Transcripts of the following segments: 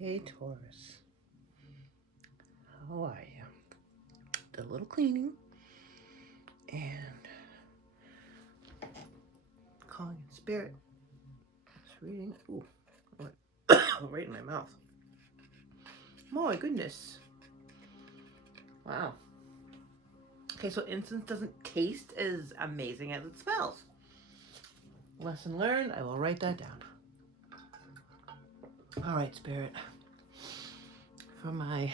Hey Taurus, how are you? Did a little cleaning and calling in spirit. Just reading. Ooh, right in my mouth. Oh my goodness. Wow. Okay, so incense doesn't taste as amazing as it smells. Lesson learned. I will write that down. All right, spirit. For my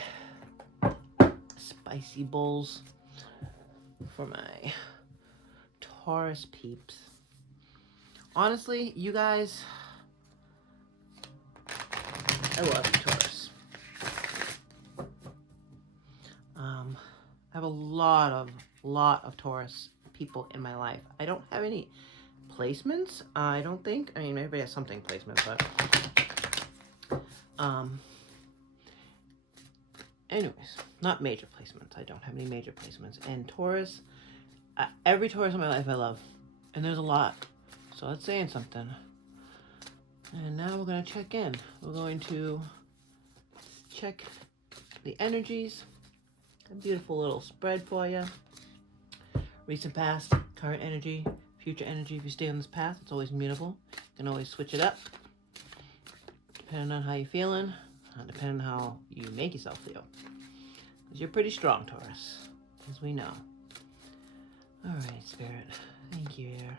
spicy bowls, for my Taurus peeps. Honestly, you guys, I love you, Taurus. I have a lot of Taurus people in my life. I don't have any placements. I don't think. I mean, everybody has something placement, but anyways, not major placements. I don't have any major placements. And Taurus, every Taurus in my life I love, and there's a lot. So that's saying something. And now we're gonna check in. We're going to check the energies. A beautiful little spread for you. Recent past, current energy, future energy. If you stay on this path, it's always mutable. You can always switch it up, depending on how you're feeling, depending on how you make yourself feel. Because you're pretty strong, Taurus, as we know. All right, Spirit. Thank you here.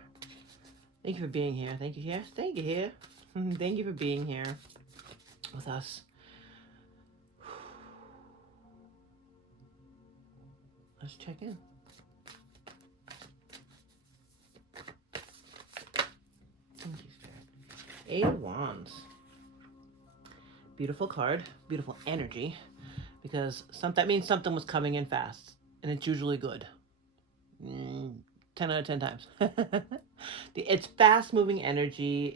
Thank you for being here. Thank you here. Thank you here. Thank you for being here with us. Let's check in. Thank you, Spirit. 8 of Wands. Beautiful card. Beautiful energy. Because that means something was coming in fast. And it's usually good. 10 out of 10 times. It's fast moving energy.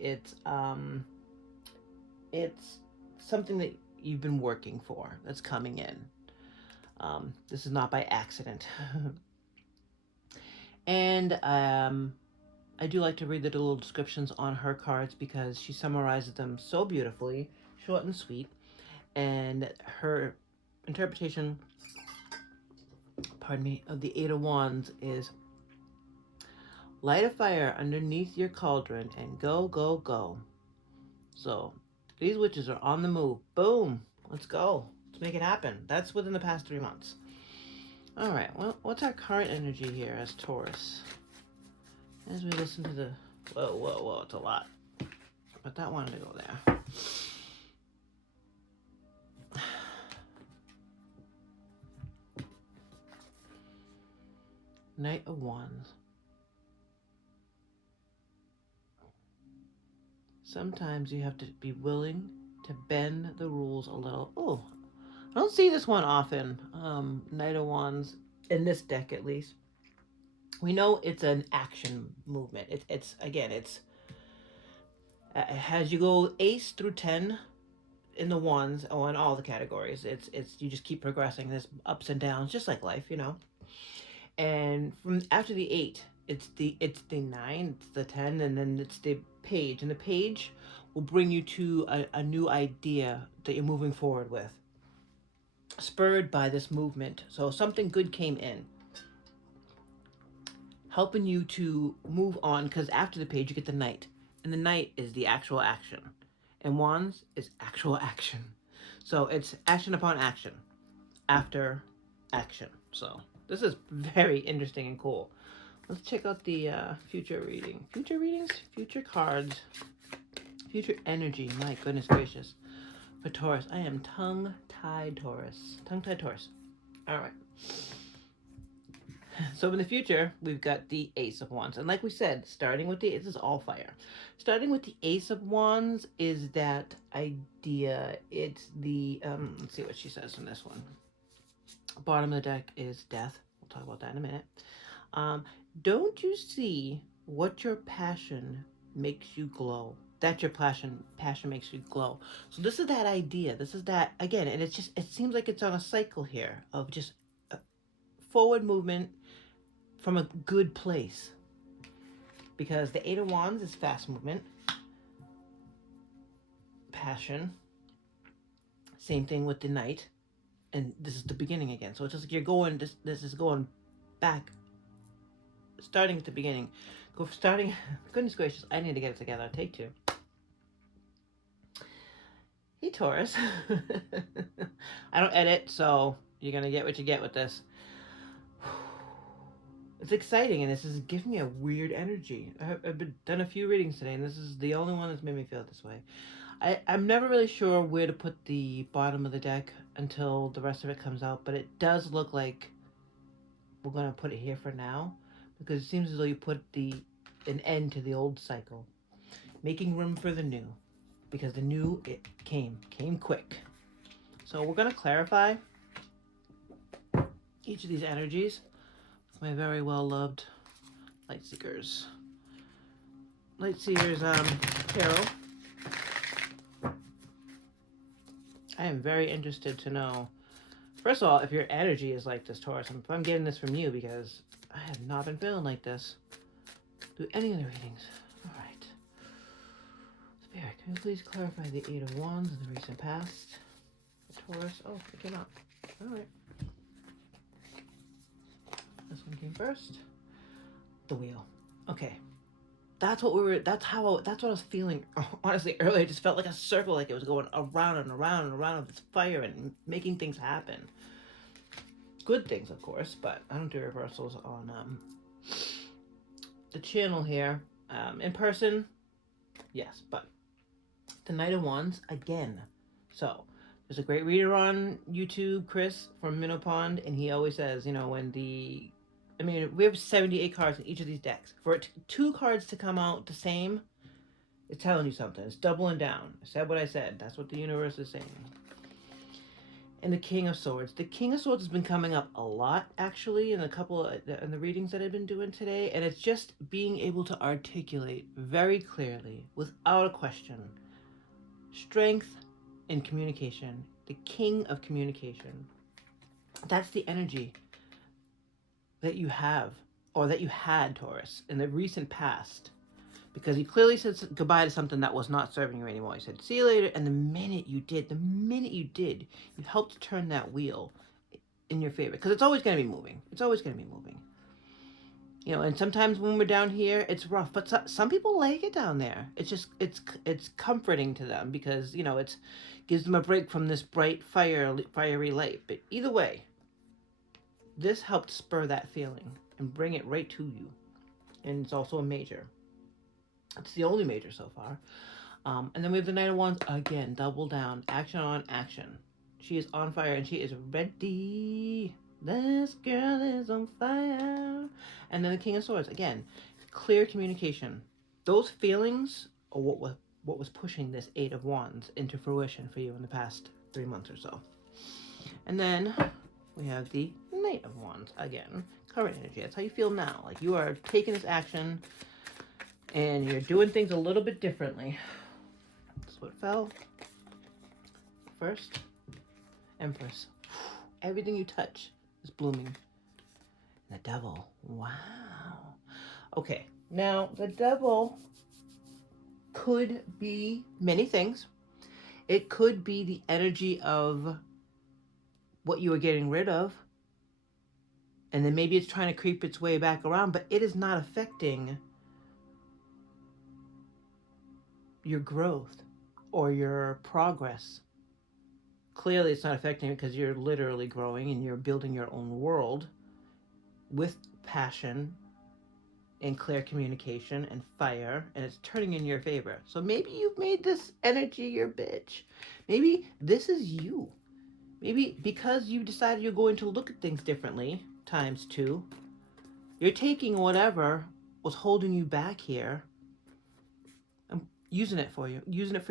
It's something that you've been working for that's coming in. This is not by accident. And I do like to read the little descriptions on her cards because she summarizes them so beautifully, short and sweet. And her interpretation, of the 8 of Wands is: light a fire underneath your cauldron and go, go, go. So these witches are on the move. Boom. Let's go. Let's make it happen. That's within the past 3 months. All right. Well, what's our current energy here as Taurus? As we listen to the... Whoa, whoa, whoa. It's a lot. But that wanted to go there. Knight of Wands. Sometimes you have to be willing to bend the rules a little. Oh, I don't see this one often. Knight of Wands, in this deck at least. We know it's an action movement. It's as you go ace through 10 in the ones, or in all the categories, it's you just keep progressing. There's ups and downs, just like life, you know. And from after the 8, it's the 9, it's the 10, and then it's the page. And the page will bring you to a new idea that you're moving forward with, spurred by this movement. So something good came in, helping you to move on, because after the page you get the Knight. And the Knight is the actual action. And Wands is actual action. So it's action upon action after action. So this is very interesting and cool. Let's check out the future reading. Future readings, future cards, future energy. My goodness gracious. For Taurus, I am tongue-tied Taurus. Tongue-tied Taurus. All right. So in the future, we've got the Ace of Wands. And like we said, starting with this is all fire. Starting with the Ace of Wands is that idea. It's the, let's see what she says in this one. Bottom of the deck is death. We'll talk about that in a minute. Don't you see what your passion makes you glow? That your passion makes you glow. So this is that idea. This is that, again, and it seems like it's on a cycle here of just forward movement from a good place. Because the 8 of Wands is fast movement, passion, Same thing with the Knight. And this is the beginning again. So it's just like you're going, this is going back, starting at the beginning. Goodness gracious, I need to get it together. Take two. Hey, Taurus. I don't edit, so you're going to get what you get with this. It's exciting, and this is giving me a weird energy. I've done a few readings today, and this is the only one that's made me feel this way. I'm never really sure where to put the bottom of the deck until the rest of it comes out, but it does look like we're going to put it here for now, because it seems as though you put an end to the old cycle, making room for the new, because the new, it came quick. So we're going to clarify each of these energies with my very well-loved Lightseekers Tarot. I am very interested to know, first of all, if your energy is like this, Taurus. If I'm getting this from you, because I have not been feeling like this through any of the readings. All right. Spirit, can you please clarify the Eight of Wands in the recent past? The Taurus. Oh, it came out. All right. This one came first. The Wheel. Okay. That's what I was feeling. Honestly, earlier, it just felt like a circle, like it was going around and around and around with this fire and making things happen. Good things, of course, but I don't do reversals on the channel here. In person, yes, but the Knight of Wands, again. So, there's a great reader on YouTube, Chris, from Minnow Pond, and he always says, when we have 78 cards in each of these decks. For two cards to come out the same, it's telling you something. It's doubling down. I said what I said. That's what the universe is saying. And the King of Swords. The King of Swords has been coming up a lot, actually, in in the readings that I've been doing today. And it's just being able to articulate very clearly, without a question, strength in communication. The King of Communication. That's the energy that you have, or that you had, Taurus, in the recent past, because you clearly said goodbye to something that was not serving you anymore. You said see you later, and the minute you did, you helped turn that wheel in your favor, because it's always going to be moving. And sometimes when we're down here, it's rough, but some people like it down there. It's just it's comforting to them, because it gives them a break from this bright fiery light. But either way, this helped spur that feeling and bring it right to you. And it's also a major. It's the only major so far. And then we have the Knight of Wands again. Double down. Action on action. She is on fire and she is ready. This girl is on fire. And then the King of Swords. Again, clear communication. Those feelings are what was pushing this Eight of Wands into fruition for you in the past 3 months or so. And then we have the Knight of Wands again. Current energy. That's how you feel now. Like you are taking this action and you're doing things a little bit differently. That's what fell. First, Empress. Everything you touch is blooming. And the Devil. Wow. Okay. Now, the Devil could be many things. It could be the energy of what you were getting rid of, and then maybe it's trying to creep its way back around, but it is not affecting your growth or your progress. Clearly it's not affecting it, because you're literally growing and you're building your own world with passion and clear communication and fire, and it's turning in your favor. So maybe you've made this energy your bitch. Maybe this is you. Maybe because you decided you're going to look at things differently, ×2, you're taking whatever was holding you back here and using it for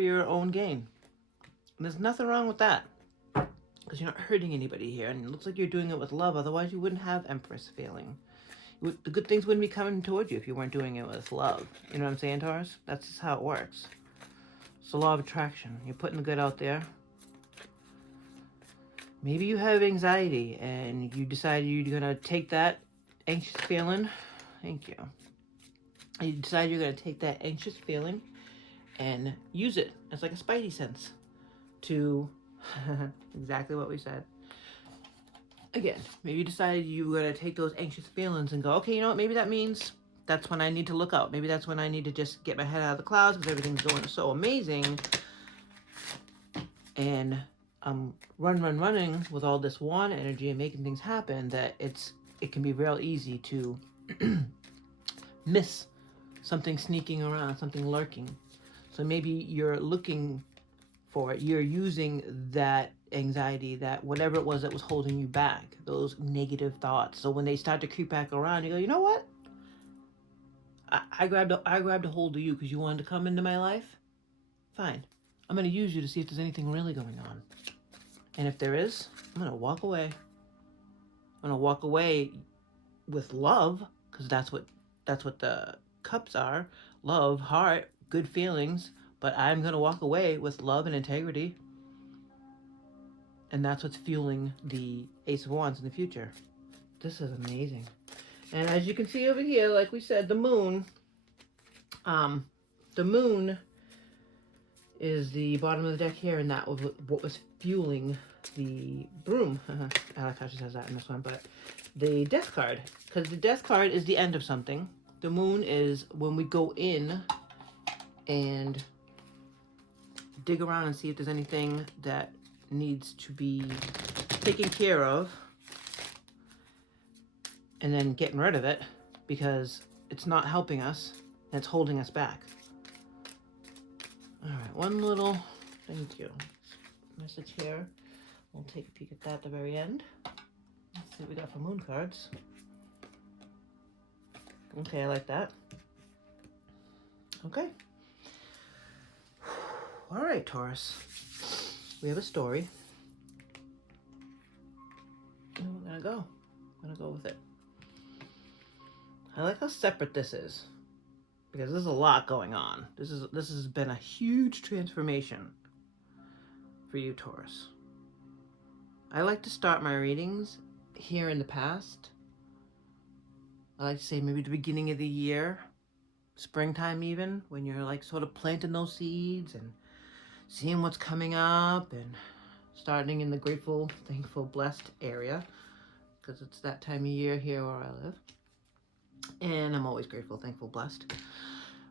your own gain. And there's nothing wrong with that, because you're not hurting anybody here, and it looks like you're doing it with love. Otherwise, you wouldn't have Empress feeling. The good things wouldn't be coming towards you if you weren't doing it with love. You know what I'm saying, Taurus? That's just how it works. It's the law of attraction. You're putting the good out there. Maybe you have anxiety and you decided you're going to take that anxious feeling. Thank you. You decide you're going to take that anxious feeling and use it as like a spidey sense to Exactly what we said. Again, maybe you decided you were going to take those anxious feelings and go, okay, you know what? Maybe that means that's when I need to look out. Maybe that's when I need to just get my head out of the clouds because everything's going so amazing. And I'm running with all this wand energy and making things happen that it can be real easy to miss something sneaking around, something lurking. So maybe you're looking for it. You're using that anxiety, that whatever it was that was holding you back, those negative thoughts. So when they start to creep back around, you go, you know what? I grabbed a hold of you because you wanted to come into my life. Fine. I'm going to use you to see if there's anything really going on. And if there is, I'm going to walk away. I'm going to walk away with love, because that's what the cups are. Love, heart, good feelings. But I'm going to walk away with love and integrity. And that's what's fueling the Ace of Wands in the future. This is amazing. And as you can see over here, like we said, the moon. The moon is the bottom of the deck here, and that was what was fueling the broom. I like how she says that in this one, but the death card, because the death card is the end of something. The moon is when we go in and dig around and see if there's anything that needs to be taken care of, and then getting rid of it because it's not helping us and it's holding us back. All right, one little thank you message here. We'll take a peek at that at the very end. Let's see what we got for moon cards. Okay, I like that. Okay. All right, Taurus. We have a story. And we're gonna go with it. I like how separate this is, because there's a lot going on. This has been a huge transformation for you, Taurus. I like to start my readings here in the past. I like to say maybe the beginning of the year, springtime even, when you're like sort of planting those seeds and seeing what's coming up and starting in the grateful, thankful, blessed area, because it's that time of year here where I live. And I'm always grateful, thankful, blessed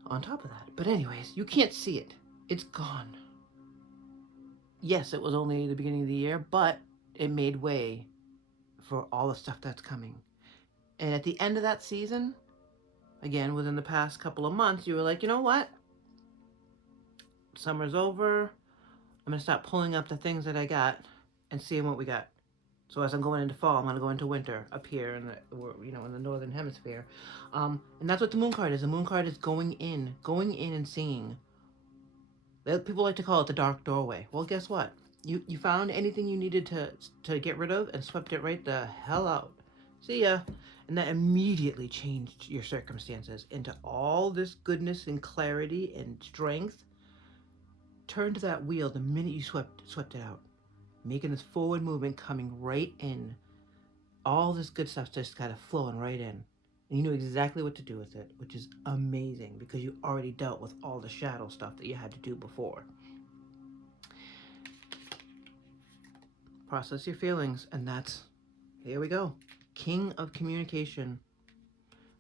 on top of that. But anyways, you can't see it. It's gone. Yes, it was only the beginning of the year, but it made way for all the stuff that's coming. And at the end of that season, again, within the past couple of months, you were like, you know what? Summer's over. I'm going to start pulling up the things that I got and seeing what we got. So as I'm going into fall, I'm going to go into winter up here in the northern hemisphere. And that's what the moon card is. The moon card is going in and seeing. People like to call it the dark doorway. Well, guess what? You found anything you needed to get rid of and swept it right the hell out. See ya. And that immediately changed your circumstances into all this goodness and clarity and strength. Turn to that wheel the minute you swept it out. Making this forward movement, coming right in. All this good stuff just kind of flowing right in. And you knew exactly what to do with it, which is amazing because you already dealt with all the shadow stuff that you had to do before. Process your feelings, and here we go. King of Communication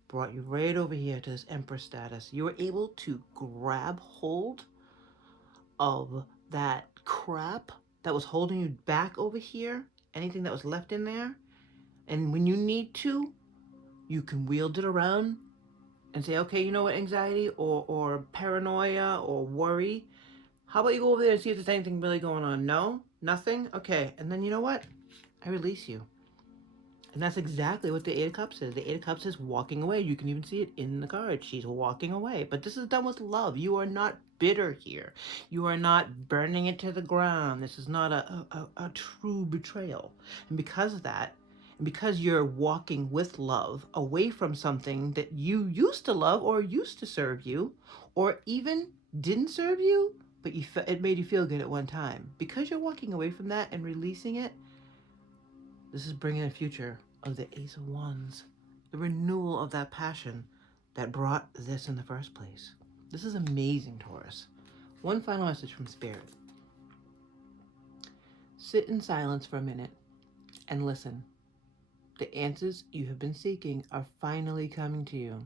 brought you right over here to this Empress status. You were able to grab hold of that crap that was holding you back over here, anything that was left in there, and when you need to, you can wield it around and say, okay, you know what, anxiety or paranoia or worry, how about you go over there and see if there's anything really going on? No? Nothing? Okay, and then you know what? I release you. And that's exactly what the Eight of Cups is. The Eight of Cups is walking away. You can even see it in the card. She's walking away. But this is done with love. You are not bitter here. You are not burning it to the ground. This is not a true betrayal. And because of that, and because you're walking with love away from something that you used to love or used to serve you, or even didn't serve you, but it made you feel good at one time. Because you're walking away from that and releasing it, this is bringing a future of the Ace of Wands, the renewal of that passion that brought this in the first place. This is amazing, Taurus. One final message from Spirit. sit in silence for a minute and listen. The answers you have been seeking are finally coming to you.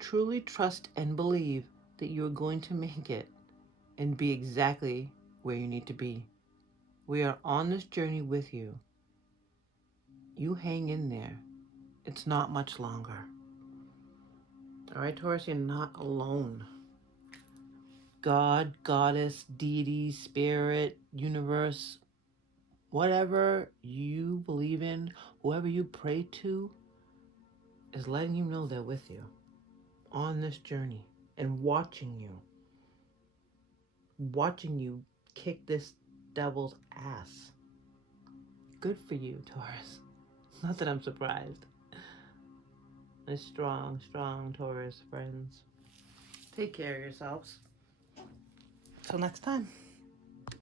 Truly trust and believe that you are going to make it and be exactly where you need to be. We are on this journey with you. You hang in there. It's not much longer. All right, Taurus, you're not alone. God, goddess, deity, spirit, universe, whatever you believe in, whoever you pray to, is letting you know they're with you on this journey and watching you kick this devil's ass. Good for you, Taurus. Not that I'm surprised. My strong, strong Taurus friends. Take care of yourselves. Till next time.